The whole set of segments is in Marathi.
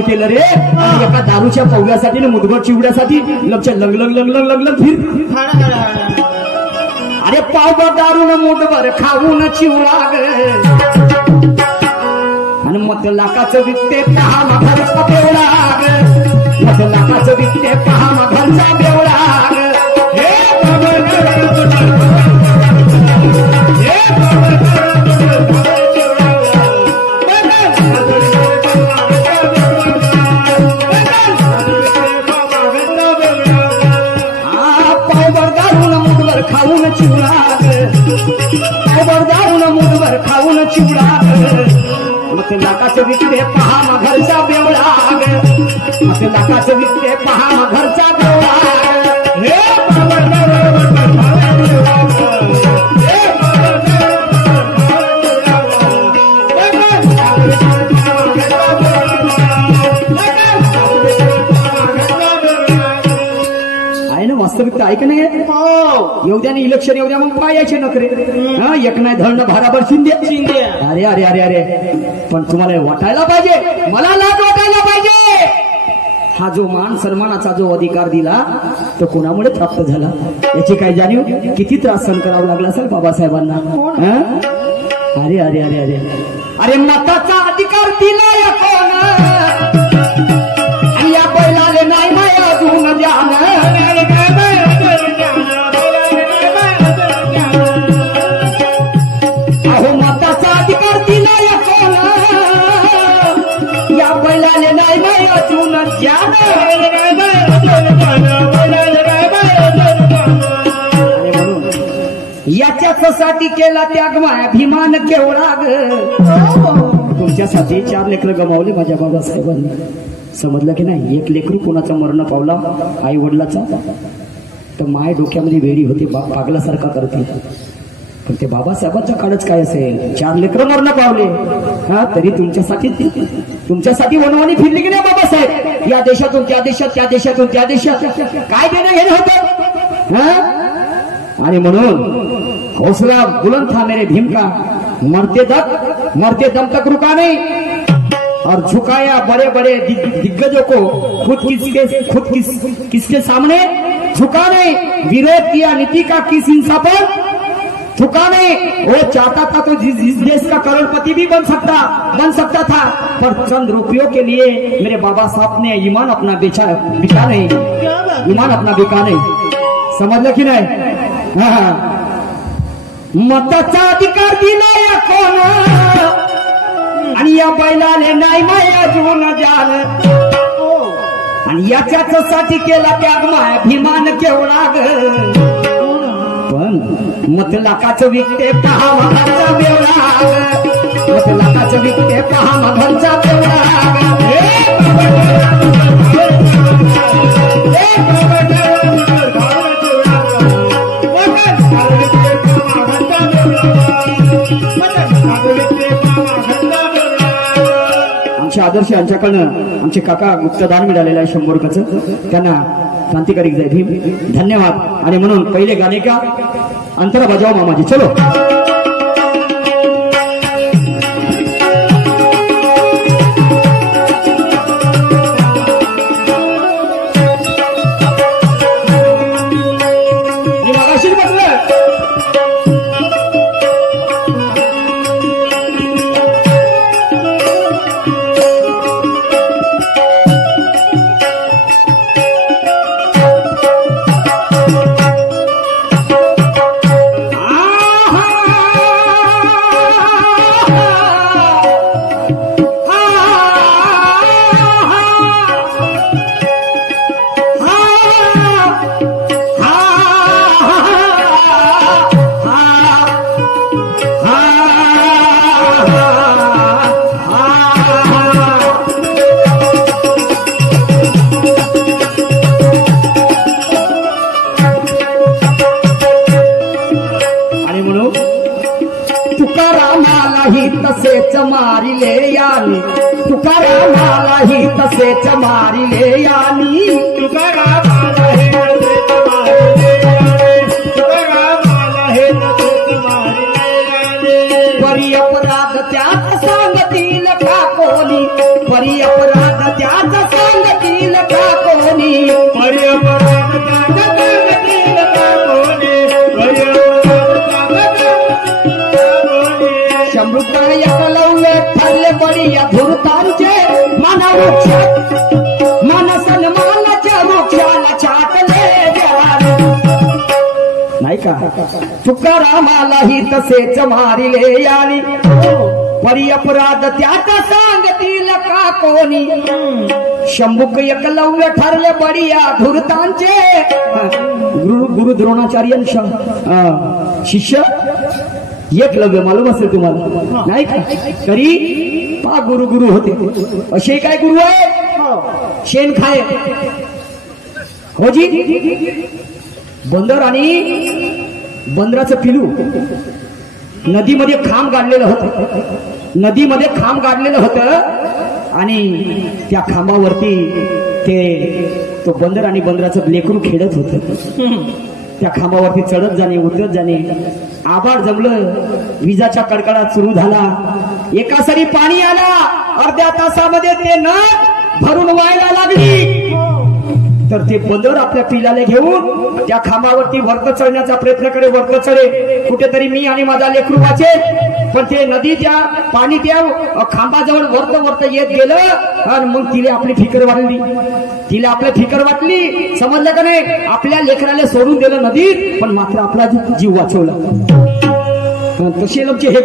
केलं रे एका दारूच्या पवल्यासाठी ना मुदगड चिवड्यासाठी लक्ष lung lung lung lung lung lung फिर अरे पावभर दारू न मुठभर खाऊन चिवडा ग आणि मत लाखाचं विकते पहा घरचा बेवडा ग मत लाखाचं विकते पहा घरचा बेवडा खाऊन चिवडा मग लाखाचं विकते पहा घरचा बेवडा मग लाखाचं विकते पहा घरचा बेवडा वास्तविकता ऐक नाही येऊ द्या इलेक्शन येऊ द्या मग पायाचे नखरे एक नाही धरण भाराभर शिंदे अरे अरे अरे अरे पण तुम्हाला वाटायला पाहिजे मला लाज वाटायला पाहिजे हा जो मान सन्मानाचा जो अधिकार दिला तो कोणामुळे प्राप्त झाला याची काय जाणीव किती त्रास सहन करावा लागला असेल बाबासाहेबांना अरे अरे अरे अरे अरे मताचा अधिकार दिला या कोण आणि या बैलाले नाही माया अजून द्यान याच्यासाठी केला त्याग माया भीमान केवढा तुमच्यासाठी 4 लेकरं गमावले माझ्या बाबासाहेबांनी समजलं की नाही एक लेकरू कोणाचा मरण पावला आई वडिलाचा तर माय डोक्यामध्ये वेडी होते पागलासारखा करते पण ते बाबासाहेबांच्या काळच काय असेल 4 लेकरं मरण पावले तरी तुमच्यासाठी वनवानी फिरली की नाही बाबासाहेब या देशातून त्या देशात त्या देशातून त्या देशात काय देणं घेणं होतं आणि म्हणून हौसला बुलंद था मेरे भीम का मरते दम तक रुका नहीं और झुकाया बड़े बड़े दिग्गजों को खुद किसके सामने झुका नहीं विरोध किया नीति का किस हिंसा पर झुका नहीं वो चाहता था तो इस देश का करोड़पति भी बन सकता था पर चंद रुपयों के लिए मेरे बाबा साहब ने ईमान अपना बिका नहीं ईमान अपना बिका नहीं समझलं की नाही मताचा अधिकार दिला या कोण आणि या बैलाले नाही माया जीवन जाल आणि याच्याच साठी केला त्याग माया भीमान केवढा पण मत लाखाचं विकते पहा घरचा बेवडा मत लाखाचं विकते पहा घरचा बेवडा आदर्श यांच्याकडनं आमचे काका गुप्तदान मिळालेलं आहे 100 रुपयाचं त्यांना क्रांतिकारी जय भीम धन्यवाद आणि म्हणून पहिले गाणे का अंतरा बजाव मामाजी चलो तसेच मारिले यानी तुकारामालाही तसेच मारिले यानी तुकारामालाही तसेच मारिले परी अपराध त्यात सांगतील का कोणी परी अपराध वृक्षात मन सन्मानाच्या वृक्षाला छाटले द्यावे. नाही का तुकारामालाही तसेच मारिले यानी परी अपराध त्यात सांगतील का कोणी. शंभुक एकलव्य ठरले बडिया धुरतांचे. गुरु द्रोणाचार्यांच्या शिष्य एकलव्य मालूम असेल तुम्हाला नाही का. तरी पा गुरु होते. असे काय गुरु आहे शेण खाय हो जी. बंदर आणि बंदराचं पिलू नदीमध्ये खांब गाडलेलं होतं. नदीमध्ये खांब गाडलेलं होतं आणि त्या खांबावरती तो बंदर आणि बंदराचं लेकरू खेळत होतं. त्या खांबावरती चढत जाणे उतरत जाणे. आभाळ जमलं. विजाच्या कडकडाट सुरू झाला. एका सरी पाणी आला. अर्ध्या तासामध्ये ते नद भरून व्हायला लागली. तर ते बंदर आपल्या पिलाला घेऊन त्या खांबावरती वरत चढण्याचा प्रयत्न करे. वरत चढे कुठेतरी मी आणि माझा लेकरू वाचे. पण ते नदी त्या पाणी त्या खांबाजवळ वरत येत गेलं आणि मग तिला आपली फिकर वाटली. तिला आपली फिकर वाटली. समजलं का नाही. आपल्या लेकराला सोडून दिलं नदीत पण मात्र आपला जीव वाचवला. तसे आमचे हे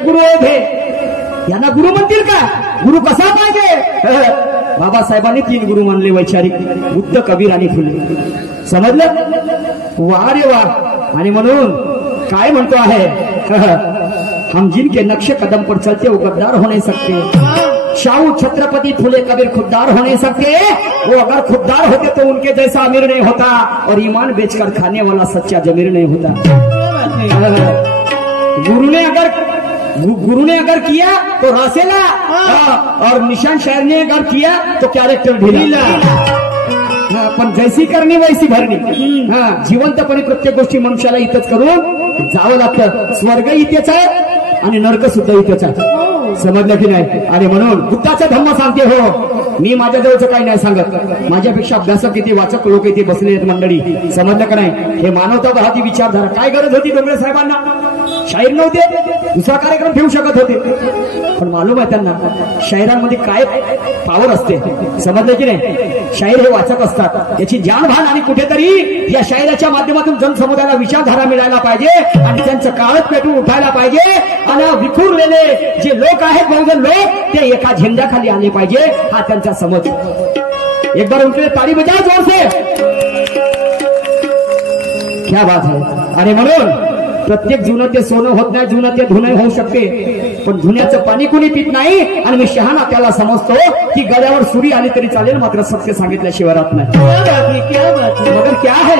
गुरु हे यांना गुरु म्हणतील का. गुरु कसा पाहिजे. बाबासाहेबांनी 3 गुरु मानले वैचारिक बुद्ध कबीर आणि फुले. समजलं वा रे वा. आणि म्हणून काय म्हणतो आहे हम जिनके नक्शे कदम पर चलते वो गद्दार हो नहीं सकते. शाहू छत्रपति फुले कबीर खुददार हो नहीं सकते. वो अगर खुददार होते तो उनके जैसा अमीर नहीं होता और ईमान बेचकर खाने वाला सच्चा जमीर नहीं होता. गुरु ने अगर किया तो रासेला और निशान शायर ने अगर किया तो कैरेक्टर ढीला. पण जैसी करणी वैसी भरणी. जिवंतपणे प्रत्येक गोष्टी मनुष्याला इथंच करून जावं लागतं. स्वर्ग इथेच आहे आणि नरक सुद्धा इथेच आहे. समजलं की नाही. आणि म्हणून बुद्धाचा धम्म सांगते हो. मी माझ्या जवळचं काही नाही सांगत. माझ्यापेक्षा अभ्यासक किती वाचक लोक इथे बसले आहेत मंडळी. समजलं का नाही. हे मानवतावादी विचारधारा. काय गरज होती डोंगरे साहेबांना. शाहीर नव्हते. दुसरा कार्यक्रम ठेवू शकत होते. पण मालूम आहे त्यांना शाहिरांमध्ये काय पावर असते. समजलं की नाही. शाहीर हे वाचक असतात. याची जाणभान आणि कुठेतरी या शाहिराच्या माध्यमातून जनसमुदायाला विचारधारा मिळायला पाहिजे आणि त्यांचं काळच पेटून उठायला पाहिजे. आणि विखुरलेले जे लोक आहेत बहुजन लोक ते एका झेंड्याखाली आले पाहिजे. हा त्यांचा समज. एक बार उनके ताली बजाओ जोर से. क्या बात है. आणि म्हणून प्रत्येक जुनं ते सोनं होत नाही. जुनं ते धुणं होऊ शकते पण धुण्याचं पाणी कुणी पित नाही. आणि मी शहाणा त्याला समजतो की गळ्यावर सुरी आली तरी चालेल मात्र सत्य सांगितल्याशिवाय राहत नाही. मगर क्या है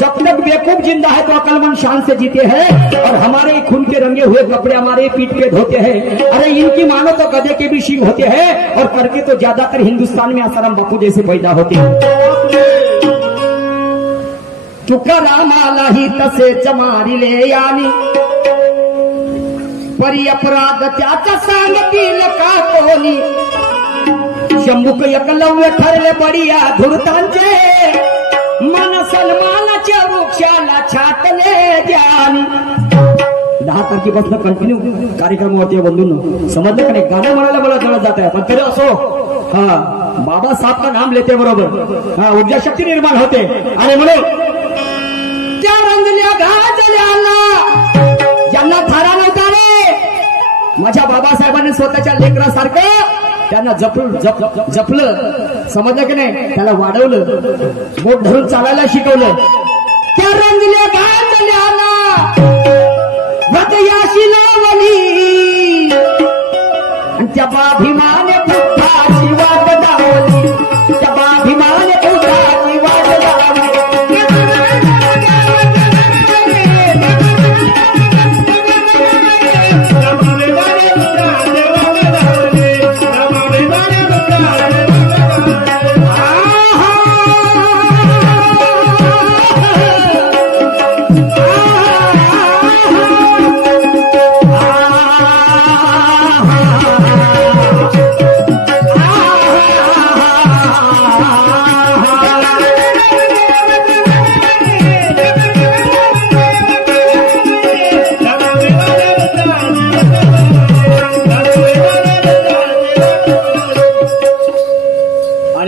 जब तक बेवकूफ जिंदा है तो अकलमंद शान से जीते हैं और हमारे खून के रंगे हुए कपड़े हमारे पीठ पे धोते हैं. अरे इनकी मानो तो गधे के भी शिंग होते हैं और करके तो ज्यादातर हिंदुस्तान में आसाराम बापू जैसे पैदा होते हैं. तुकारामालाही तसेच मारिले यानी परी अपराध त्याचा सांगतील का कोणी. शंभुक एकलव्य ठरले बडिया धुरतांचे. मन सन्मानाच्या वृक्षाला छाटले द्यानी. 10 तारखेपासून कंटिन्यू कार्यक्रमावरती बंधूंनो. समजलं का नाही. गाणं म्हणायला मला जवळ जात आहे पण तरी असो बाबा साहब का नाम लेते बरोबर ऊर्जा शक्ती निर्माण होते. आणि म्हणून त्या रंगल्या गाजल्याला ज्यांना थारा नव्हता रे. माझ्या बाबासाहेबांनी स्वतःच्या लेकरासारखं त्यांना जपलं. समजलं की नाही. त्याला वाढवलं. बोट धरून चालायला शिकवलं. त्या रंगल्या गाजल्याला व्रतयाशी लावली आणि त्या बाभिमाने बुद्धाची वाट लावली. त्या बाभिमाने बुद्धाची वाट लावली.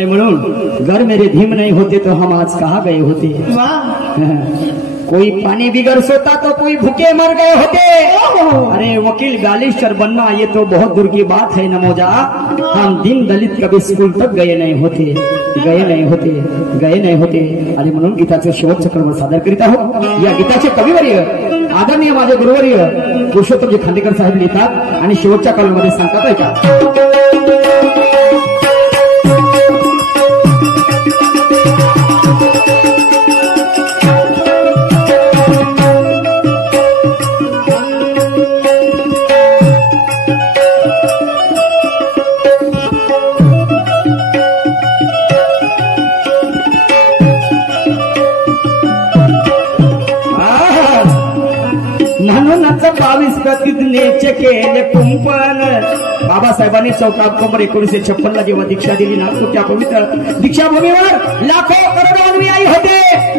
अरे म्हणून घर मेरे धीम नहीं होते तो हम आज कहाँ गए होते। कोई पानी बिगर सोता तो कोई भूखे मर गए होते। अरे वकील बैरिस्टर बनना ये तो बहुत दूर की बात है नमोजा। हम दीन दलित कभी स्कूल तक गए नहीं होते। अरे म्हणून गीताचे शेवटचं क्रम सादर करीत आहोत। या गीताचे कविवर्य आदरणीय माझे गुरुवर्य पुरुषोत्तमजी खांडेकर साहेब लिहितात आणि शेवटच्या कलमामध्ये सांगतात ऐका। म्हणूनच 22 प्रतिज्ञेचे केले कुंपण। बाबासाहेबांनी 14 ऑक्टोबर 1956 ला जेव्हा दीक्षा दिली ना तो त्या पवित्र दीक्षाभूमीवर लाखो करोडो अनुयायी होते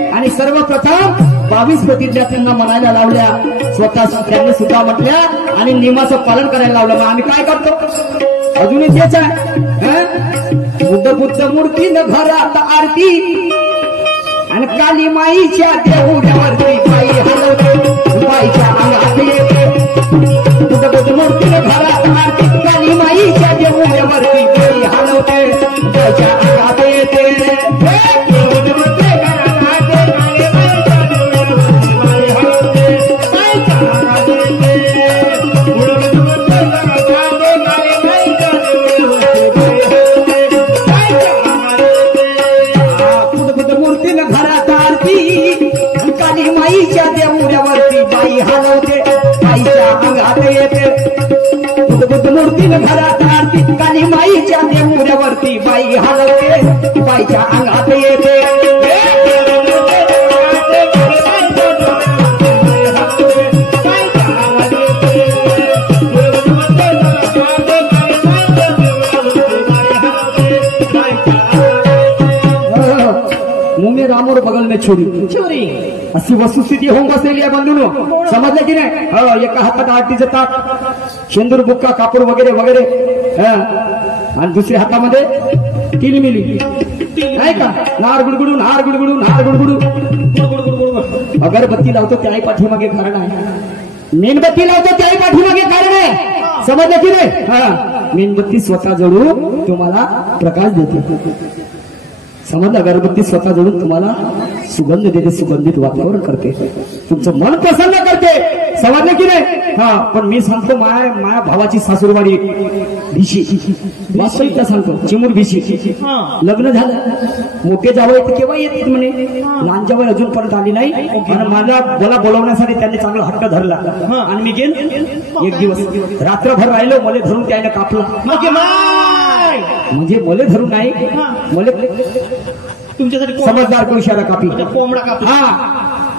आणि सर्वप्रथम 22 प्रतिज्ञा त्यांना म्हणायला लावल्या। स्वतः त्यांनी सुद्धा म्हटल्या आणि नियमाचं पालन करायला लावलं। मग आम्ही काय करतो अजूनही तेच आहे। बुद्ध मूर्तीनं घरात आरती आणि काली माईच्या देऊळ्यावरती पायी हलवते। बाईच्या अंगात येते बुद्ध मूर्तीनं घरात आरती काली माईच्या देऊळ्यावरती पायी हलवते। बाईच्या अंगात येते मूर्तीनं घरात आरती काली माईच्या देऊळ्यावरती बाई हलवते। बाईच्या अंगात येते मुंह रामोर बगल में छोरी अशी वस्तुस्थिती होऊन बसलेली आहे बंधूनो। समजलं की नाही। एका हातात आरतीचं ताट शेंदूर बुक्का कापूर वगैरे वगैरे आणि दुसऱ्या हातामध्ये किलमिली नाही का नार गुडगुडून हार गुडगुडून हार गुडगुडू अगरबत्ती लावतो त्याही पाठीमागे कारण आहे। मेणबत्ती लावतो त्याही पाठीमागे कारण आहे। समजलं की नाही। मेणबत्ती स्वतः जळून तुम्हाला प्रकाश देते। समजलं अगरबत्ती स्वतः जळून तुम्हाला सुगंध देते सुगंधित वातावरण करते तुमचं मन प्रसन्न करते। समजलं की नाही। पण मी सांगतो माया भावाची सासूरवाडी भिशी वास्तविकता सांगतो चिमूर भिशी लग्न झालं मोठे जावई केव्हा येतात म्हणे लहान जावई अजूनपर्यंत आली नाही आणि मला बोलवण्यासाठी त्यांनी चांगला हट्ट धरला आणि मी गेलो एक दिवस रात्रभर राहिलो मला धरून त्याने कापला म्हणजे मले धरून नाही मले तुमच्यासाठी समजदार इशारा कापी कोंबडा कापला।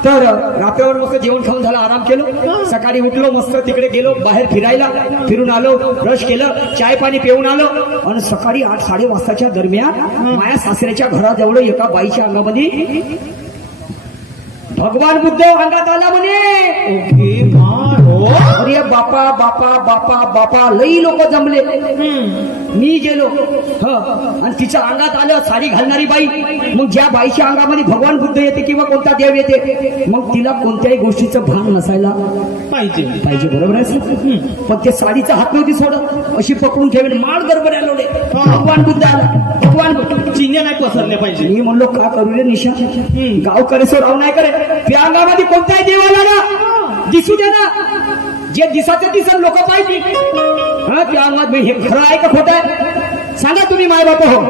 तर रात्रभर मस्त जेवण खाऊन झालं आराम केलं सकाळी उठलो मस्त तिकडे गेलो बाहेर फिरायला फिरून आलो ब्रश केलं चाय पाणी पिऊन आलो आणि सकाळी 8-8:30 वाजताच्या दरम्यान माझ्या सासऱ्याच्या घराजवळ एका बाईच्या अंगामध्ये भगवान बुद्ध अंगात आला म्हणे। अरे बापा बापा बापा बापा लई लोक जमले मी गेलो आणि तिच्या अंगात आलं साडी घालणारी बाई। मग ज्या बाईच्या अंगामध्ये भगवान बुद्ध येते किंवा कोणता देव येते मग तिला कोणत्याही गोष्टीचं भान नसायला पाहिजे बरोबर आहे। पण ते साडीचा हात नव्हती सोडत अशी पकडून ठेवली माळ गडबड्या लोले भगवान बुद्ध आला भगवान चिन्ह नाही पसरले पाहिजे। मी म्हणलो का करू रे निशा गाव करे सो राव नाही करे त्या अंगामध्ये कोणताही देव आला ना दिसू दे ना जे दिसाचं दिसन लोक पाहिजे त्या अंगात हे खरं आहे का खोटं आहे सांगा तुम्ही माय बाप हो।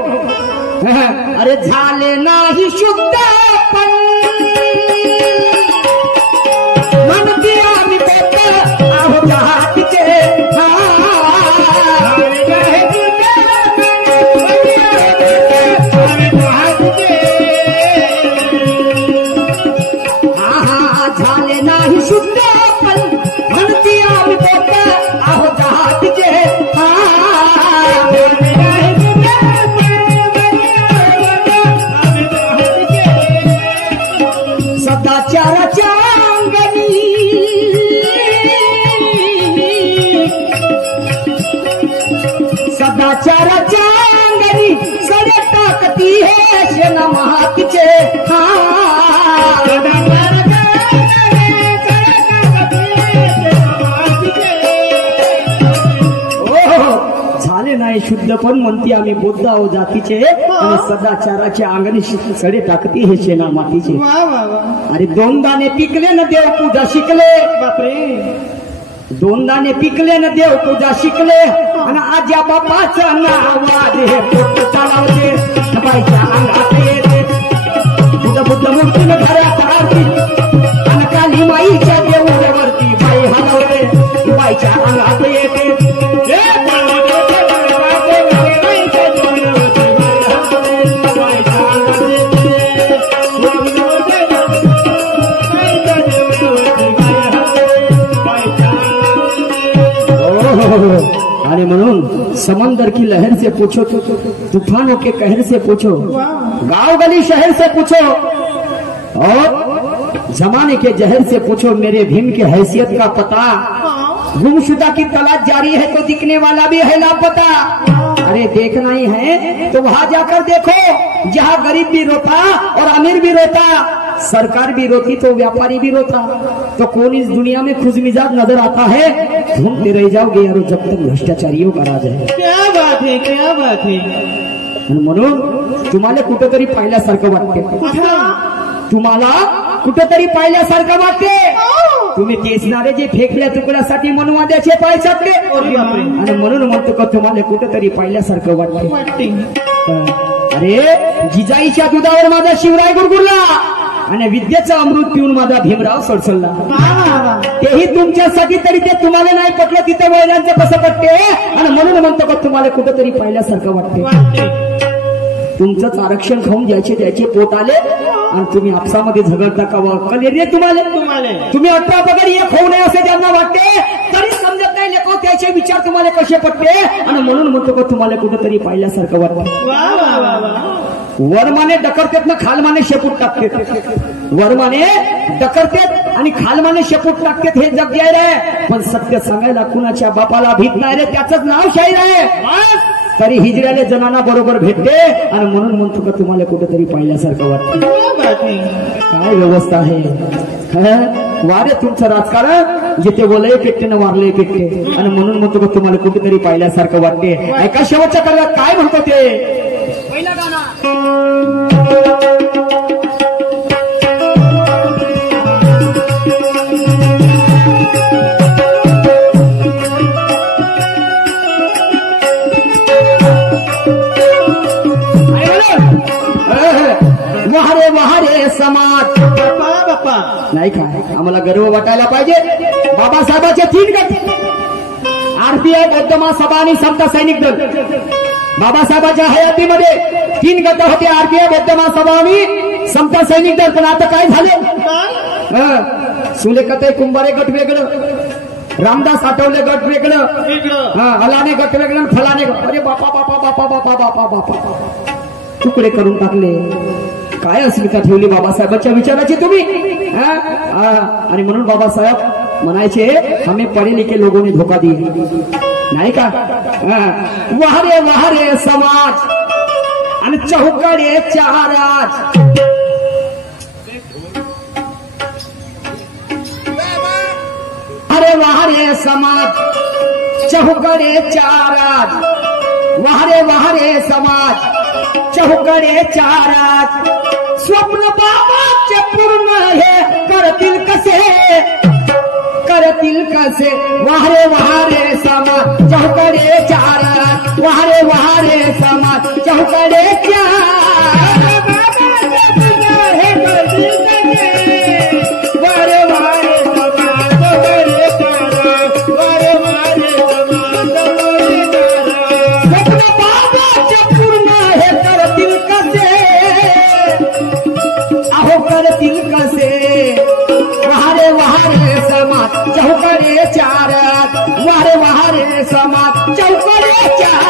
अरे झाले नाही शुद्ध पण म्हणते आम्ही पोत आहोत हातीचे झाले नाही शुद्ध पण म्हणते आम्ही पोत आहोत हातीचे सदाचाराच्या अंगणी सदाचाराच्या अंगणी सडे टाकत शेणा मातीचे झाले नाही शुद्ध पण म्हणते आम्ही बौद्ध आहो जातीचे आणि सदाचाराचे अंगणी सडे टाकते हे शेणा मातीचे. अरे दोन दाणे पिकले ना देव पूजा शिकले. बापरे दोन दाणे पिकले ना देव पूजा शिकले आणि आज्या बापाचं नाव हे पोट चालवते बाईच्या अंगात येते. बुद्ध मूर्तीनं घरात आरती आणि काली माईच्या देऊळवरती बाई हलवते बाईच्या अंगात येते. आणि म्हणून समंदर की लहर से पूछो तूफानों के कहर से पूछो गांव गली शहर से पूछो और जमाने के जहर से पूछो मेरे भीम की हैसियत का पता. गुमशुदा की तलाश जारी है तो दिखने वाला भी है लापता. अरे देखना ही है तो वहां जाकर देखो जहां गरीब भी रोता और अमीर भी रोता, सरकार भी रोती तो व्यापारी भी रोता. तो कौन इस दुनिया में खुशमिजाज नजर आता है? घूमते रह जाओगे यारो जब तक भ्रष्टाचारियों का राज है. क्या बात है, क्या बात है. म्हणून तुम्हाला कुठेतरी पाहिल्यासारखं वाटते. तुम्हाला कुठेतरी पाहिल्यासारखं वाटते. तुम्ही केसणारे जे फेकल्या तुकड्यासाठी मनुवाद्याचे पाय चाटले आणि म्हणून म्हणतो का तुम्हाला कुठेतरी पाहिल्यासारखं वाटते. अरे जिजाईच्या दुधावर माझा शिवराय गुरगुरला आणि विद्येचा अमृत पिऊन माझा भीमराव सडसडला. तेही तुमच्यासाठी तरी ते तुम्हाला नाही पटलं तिथे महिलांचं कसं पटते आणि म्हणून म्हणतो का तुम्हाला कुठेतरी पाहिल्यासारखं वाटते. तुमचंच आरक्षण खाऊन द्यायचे पोट आले आणि तुम्ही आपसामध्ये झगडता का कले रे तुम्हाला. तुम्ही 18 पगार एक होऊ नये असे ज्यांना वाटते तरी समजत नाही लेको त्याचे विचार तुम्हाला कसे पटते आणि म्हणून म्हणतो का तुम्हाला कुठेतरी पाहिल्यासारखं वाटतं. वरमाने डकरतेत ना खालमाने शेपूट टाकते. वरमाने डकरतेत आणि खालमाने शेपूट टाकतेत हे जग जाहीर आहे. पण सत्य सांगायला कुणाच्या बापाला भीत नाही रे, त्याचंच नाव शाहीर आहे. तरी हिजऱ्याले जनाना बरोबर भेटते आणि म्हणून म्हणतो का तुम्हाला कुठेतरी पाहिल्यासारखं वाटतं. काय व्यवस्था आहे वारे तुमचं राजकारण जिथे बोलय पेटते ना वारले पेटते आणि म्हणून म्हणतो का तुम्हाला कुठेतरी पाहिल्यासारखं वाटते. ऐका शेवटच्या काळात काय म्हणतो ते पहिला गाणं. वहारे वहारे समाज बाप्पा नाही काय आम्हाला गर्व वाटायला पाहिजे. बाबासाहेबांचे 3 गट आरपीआय बौद्ध महासभा आणि समता सैनिक दल. बाबासाहेबांच्या हयातीमध्ये 3 गट होते आरपीआय बौद्ध महासभा आणि समता सैनिक दल. पण आता काय झाले? सुलेखताई कुंभारे गट वेगळं, रामदास आठवले गट वेगळं, अलाने गट वेगळं, फलाने गट. अरे बापा बापा बापा बापा बापा बापा तुकडे करून टाकले. काय अस्मिता ठेवली बाबासाहेबांच्या विचाराची तुम्ही. आणि म्हणून बाबासाहेब म्हणायचे हमें पढ़े लिखे लोगों ने धोखा दिया नाही का. वहारे वहारे समाज आणि चौकडे चाराज. अरे वहारे समाज चौकडे चाराज. वहारे वहारे समाज चौकडे चाराज. स्वप्न बाबाचे पूर्ण हे करतील कसे वहारे वहारे समाज चौकडे चाराज. वहारे वहारे समाज चौकडे चार. हे करतील कसे वहारे वहारे समाज चौकडे चाराज. वहारे वहारे समाज चौकडे चाराज. स्वप्न बाबाचे पूर्ण हे करतील कसे करतील कसे वहारे वहारे समाज चौकडे चारात. वहारे वहारे समाज चौकडे चार.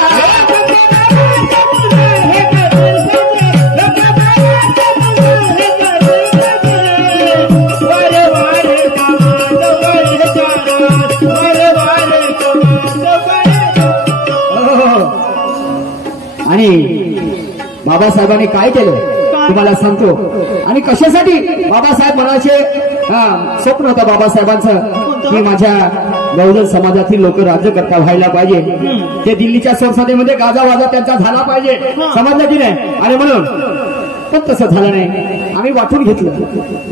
वहारे वहारे समाज चौकडे चारात. वहारे वहारे समाज चौकडे. आणि बाबासाहेबांनी काय केलं? तुम्हाला सांगतो. आणि कशासाठी बाबासाहेब म्हणायचे स्वप्न होतं बाबासाहेबांचं की माझ्या बहुजन समाजातील लोक राज्यकर्ता व्हायला पाहिजे. ते दिल्लीच्या संसदेमध्ये गाजावाजा त्यांचा झाला पाहिजे, समजलं की नाही. आणि म्हणून पण तसं झालं नाही. आम्ही वाटून घेतलं,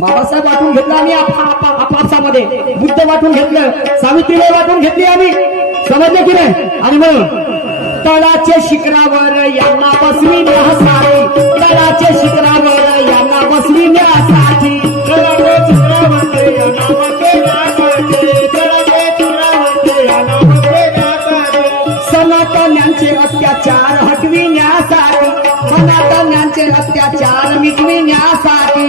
बाबासाहेब वाटून घेतलं, आम्ही आपापसामध्ये बुद्ध वाटून घेतलं, सावित्रीबाई वाटून घेतली आम्ही, समजलं की नाही. आणि म्हणून तळाच्या शिखरावर यांना बसविण्यासाठी, तळाच्या शिखरावर यांना बसविण्यासाठी, सनातन्यांचे अत्याचार हटविण्यासाठी, सनातन्यांचे अत्याचार मिटविण्यासाठी,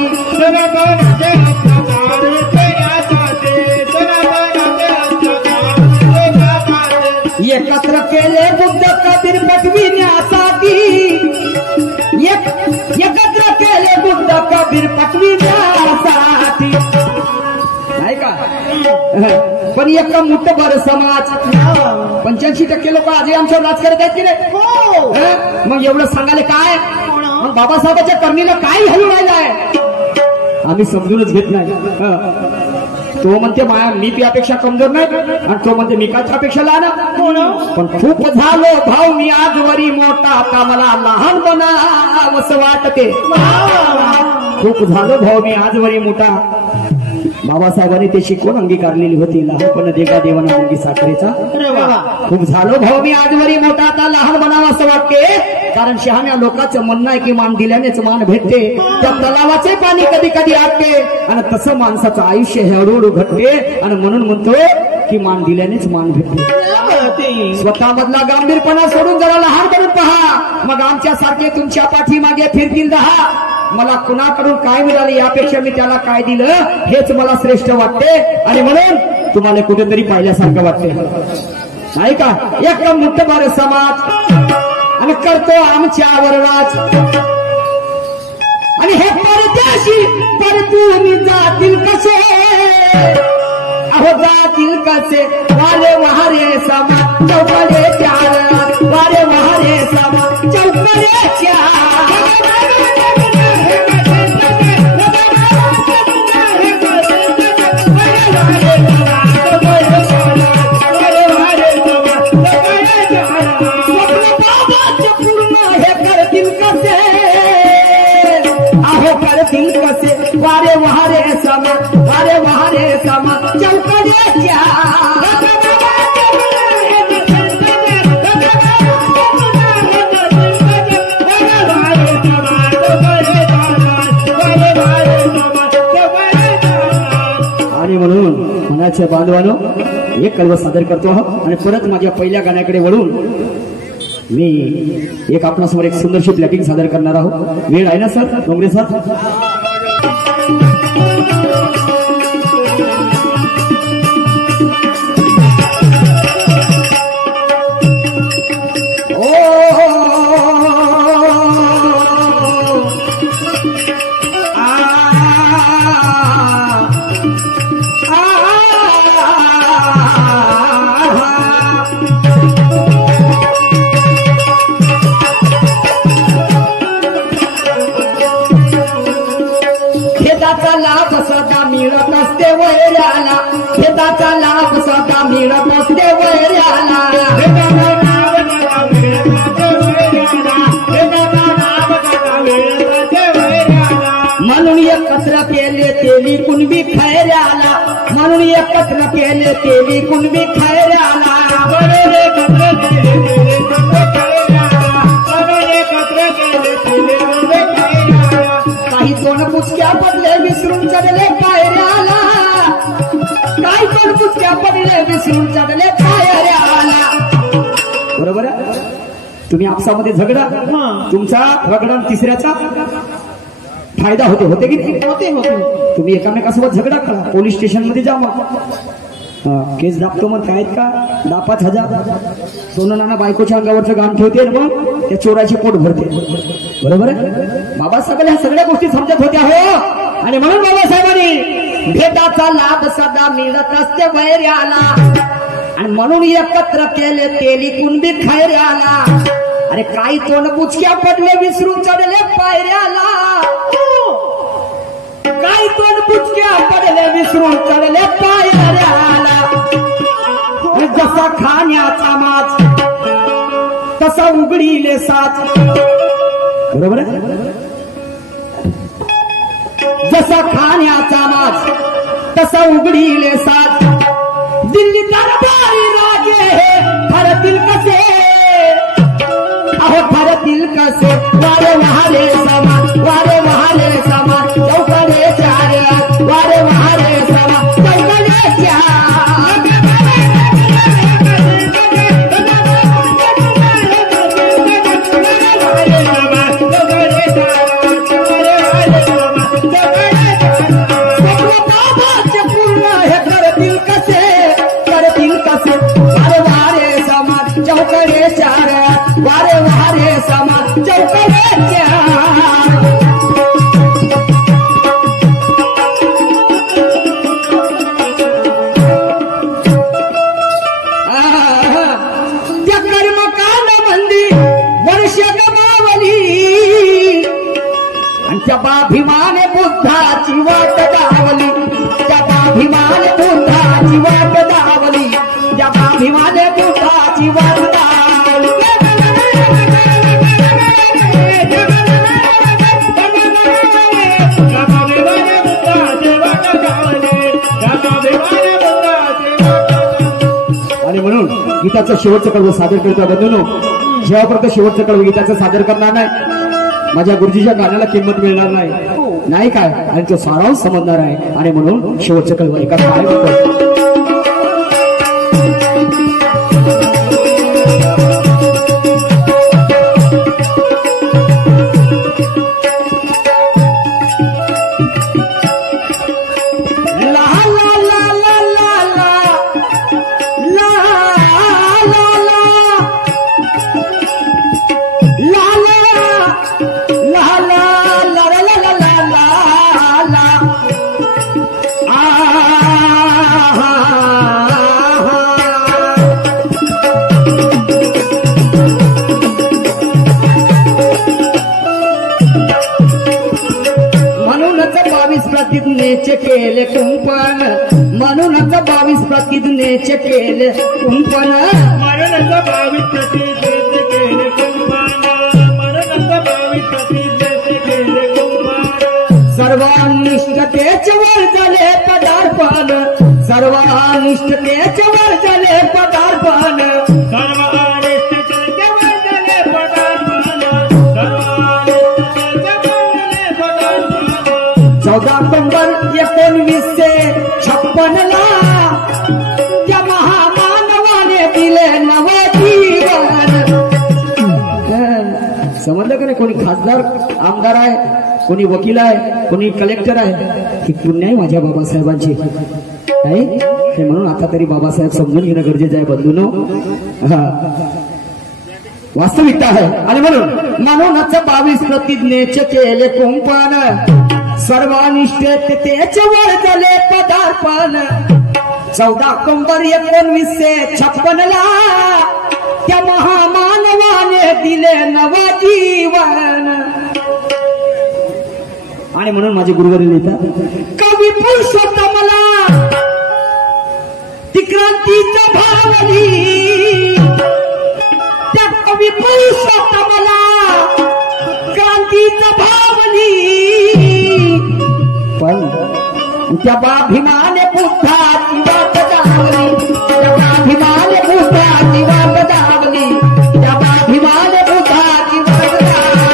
एकत्र केले बुद्ध कबीर पटविण्यासाठी, एकत्र केले बुद्ध कबीर पटविण्यासाठी, नाही का. पण एक मुठभर समाज 85% लोक आजही आमच्यावर राज करत आहेत की नाही. मग एवढं सांगायला काय, मग बाबासाहेबांच्या करणीला काय घालून राहिलाय आम्ही समजूनच घेत नाही. तो म्हणते मी त्यापेक्षा कमजोर नाही, आणि तो म्हणते मी काच्यापेक्षा लहान. पण खूप झालो भाऊ मी आजवरी मोठा, आता मला लहान बनावंसं वाटते. खूप झालो भाऊ मी आजवरी मोठा. बाबासाहेबांनी ते शिकवून अंगीकारलेली होती, लहानपण देगा देवाना अंगी साखरेचा. खूप झालो भाऊ मी आजवरी मोठा, आता लहान बनावं असं वाटते. कारण शहाण्या लोकांचं म्हणणं आहे की मान दिल्यानेच मान भेटते. त्या तलावाचे पाणी कधी कधी आटते, आणि तसं माणसाचं आयुष्य हळूहळू घटते. आणि म्हणून म्हणतो की मान दिल्यानेच मान भेटते. स्वतःमधला गांभीरपणा सोडून जरा लहान बनून पहा, मग आमच्या सारखे तुमच्या पाठीमागे फिरतील 10. मला कुणाकडून काय मिळालं यापेक्षा मी त्याला काय दिलं हेच मला श्रेष्ठ वाटते. आणि म्हणून तुम्हाला कुठेतरी पाहिल्यासारखं वाटते, नाही का. एक मुठभर समाज आणि करतो आमच्यावर राज, आणि हे परदेशी परतून जातील कसे, अहो जातील कसे. वारे वहारे समाज चौकडे चार, वारे वहारे समाज चौकडे चार. वारे वहारे समा, वारे वहारे समा चौकड्याच्या. आणि म्हणून मनाच्या बांधवानो एक कल्व सादर करतो आहोत. आणि परत माझ्या पहिल्या गाण्याकडे वळून मी एक आपणासमोर एक सुंदरशी प्लॅटिंग सादर करणार आहोत. वेळ आहे ना सर डोंगरे सर. शेताचा लाभ सदा मिळत असते वैऱ्याला, म्हणून एकत्र केले तेली कुणबी खैऱ्याला, म्हणून एकत्र केले तेली कुणबी खैऱ्याला. काही दोन पुचक्या पडले विसरून चढले पायऱ्याला, काही दोन पुचक्या पडले विसरून चढले पायऱ्याला. बरोबर आहे. तुम्ही आपसामध्ये झगडा, तुमचा रगडा तिसऱ्याचा फायदा होते, होते की होते होते. तुम्ही एकामेकासोबत झगडा करा, पोलीस स्टेशन मध्ये जा, मग केस दाबतो मग काय का 10,000-5,000 सोनं नाना बायकोच्या अंगावरचं गाण ठेवते, मग त्या चोराची पोट भरते. बरोबर आहे. बाबासाहेबांनी ह्या सगळ्या गोष्टी समजत होत्या हो. आणि म्हणून बाबासाहेबांनी भेदाचा लाभ सदा मिळत असते वैऱ्याला, आणि म्हणून एकत्र केले तेली कुणबी खैऱ्याला. अरे काही तोंड बुचक्या पडले विसरून चढले पायऱ्याला, काही तोंड बुचक्या पडले विसरून चढले पायऱ्याला. जसा खाण्याचा माच तसा उघडीले साच, बरोबर आहे. जसा खाण्याचा माच तसा उघडीले साच. दिल्ली दरबारी राजे हे ठरतील कसे, अहो ठरतील कसे. वारे वहाले समान, वारे वहाले समान, चौकडे चार, वारे वहाले समान, चौकडे चार. चौकडे चार, वारे वारे समान, चौकडे चार. त्या कर्मकांड मंदी वर्ष गमावली आणि त्या बाभिमाने बुद्धाची वाट धावली, त्या बाभिमाने बुद्धाची वाट धावली, त्या बाभिमाने बुद्धाची वाट धावली. आणि म्हणून गीताचं शेवटचं कडवं सादर करतो बंधूंनो. जेव्हापर्यंत शेवटचं कडवं गीताचं सादर करणार नाही माझ्या गुरुजीच्या गाण्याला किंमत मिळणार नाही काय, आणि तो सारांश समजणार आहे. आणि म्हणून शेवटचं कडवं एका काय म्हणतो. प्रतिज्ञेचे केले कुंपण, म्हणूनच 22 प्रतिज्ञेचे केले कुंपण, म्हणूनच 22 प्रतिज्ञेचे केले कुंपण, म्हणूनच 22 प्रतिज्ञेचे केले कुंपण. सर्वानिष्ठतेचे वर झाले पदार्पण, सर्वानिष्ठतेचे वर झाले पदार्पण, सर्वानिष्ठतेचे वर झाले पदार्पण, सर्वानिष्ठतेचे वर झाले पदार्पण. 14 ऑक्टोबर 1956 त्या महामानवाने दिले नवजीवन. समजलं का नाही. कोणी खासदार आमदार आहे, कोणी वकील आहे, कोणी कलेक्टर आहे, ही पुण्य आहे माझ्या बाबासाहेबांची आहे. हे म्हणून आता तरी बाबासाहेब समजून घेणं गरजेचं आहे बंधूंनो. वास्तविकता आहे. आणि म्हणूनच 22 प्रतिज्ञेचे केले कुंपण, सर्वानिष्ठतेचे वर झाले पदार्पण. 14 ऑक्टोबर 1956 त्या महामानवाने दिले नवजीवन. आणि म्हणून माझे गुरुवरील लिहितात, कवी पुरुषोत्तमला ती क्रांतीचा भावली, त्या कवी पुरुषोत्तमला क्रांतीचा भावली. पण त्या बाभिमाने बुद्धाची वाट धावली, त्या बाभिमाने बुद्धाची वाट धावली, त्या बाभिमाने बुद्धाची वाट धावली.